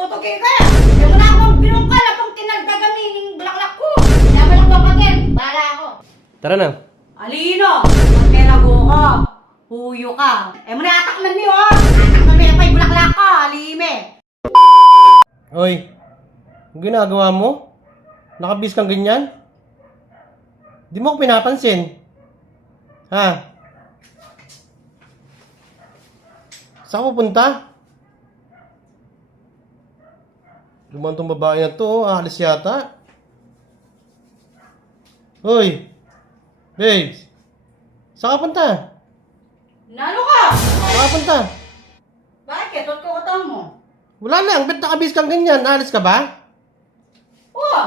tutugin ka. Kaya na akong binungkal akong tinagdagan ng bulaklak ko. Kaya lang ka din. Bahala ako. Tara na. Alino, magpelago ko. Huyo ka. Eh mo na atakman niyo, oh. Atakman niyo pa yung bulaklak ko, alime. Oy, ang ginagawa mo? Nakabis kang ganyan? Di mo ako pinapansin. Ha? Saan ka pupunta? Luman tong babae na to, oh. aalis yata. Hoy! Babes! Saan ka punta? Nalo ka? Saan ka punta? Bakit? Ba't ko katang mo? Wala lang, ba't nakabis kang ganyan? Aalis ka ba? Oh,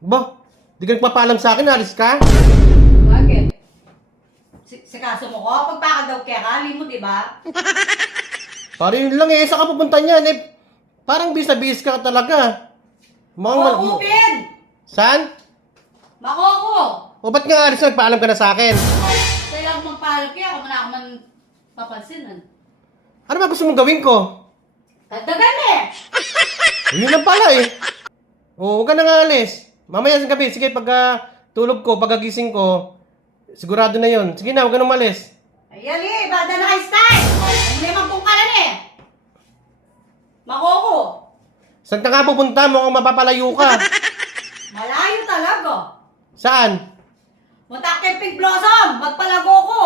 Ba, di ka nagpapaalam sa akin, aalis ka? bakit? Si sikaso mo ko, pagpakad daw kaya ka, mo, di ba? Parang yun lang eh, saan ka pupunta niyan eh? Parang bis na bis ka talaga. Mga mal- Makukupin! Saan? Makoko! O ba't nga alis na nagpaalam ka na sa akin? Kailangan mong pahalap kaya, kung na ako man papansinan. Ano ba gusto mong gawin ko? Dagdagan eh! Yun lang pala eh. O, huwag ka na nga alis. Mamaya sa gabi, sige, pag ah, tulog ko, pagkagising ko, sigurado na yon. Sige na, huwag ka na umalis. Ayan eh, bada na kayo style! Saan ka nga pupunta? Mukhang mapapalayo ka. Malayo talaga. Saan? Munta kay Pink Blossom, magpalago ko.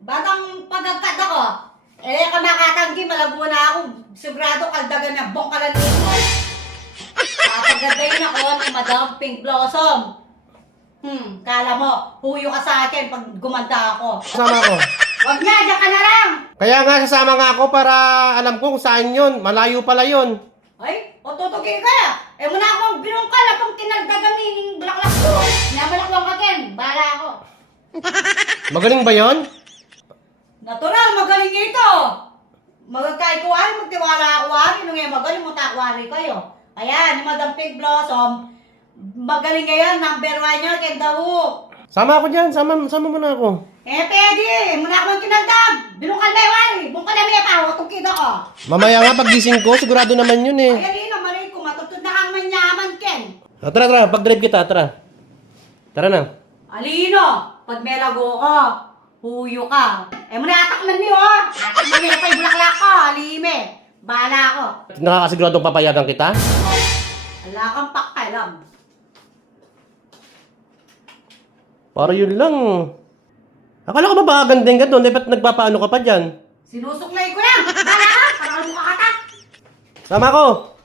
Batang pagagkat ako. Eh, kung nakatanggi, malago na ako. Sigurado kaldagan na bongkalan dito. Papagadayin ako ni Madam Pink Blossom. Hmm, kala mo, huyo ka sa akin pag gumanda ako. Kasama ko. Wag na, diyan ka na lang! Kaya nga, sasama nga ako para alam ko kung saan yun. Malayo pala yun. Ay, o tutugin ka! Eh, muna akong binungkal akong tinagdagan ng bulaklak ko. Namalak ka kin, bahala ako. Magaling ba yon? Natural, magaling ito. Magkakaikuan, magtiwala ako ari. Nung ngayon, magaling mo takwari kayo. Ayan, ni Madam Pink Blossom, magaling ngayon, number one niya, kay Dawu. Sama ako dyan. Sama, sama mo na ako. Eh, pwede. Muna ako kinaldag. Binungkal na yung Bungkal na may pa, watong ko. Mamaya nga paggising ko, sigurado naman yun eh. Ayan, ino, mali ko, matutod na kang manyaman, Ken. Ah, tara, tara. Pag-drive kita, tara. Tara na. Alino, pag may lago ko, huyo ka. Eh, muna atakman niyo, oh. Atakman niyo pa yung bulaklak ko, alime. Bahala ako. Nakakasiguradong papayagan kita? Wala kang pakialam. Para yun lang. Akala ko ba ba gandeng ka doon? Eh, ba't nagpapaano ka pa dyan? Sinusuklay ko lang. Bahala ka, para mukha ka. Sama ko!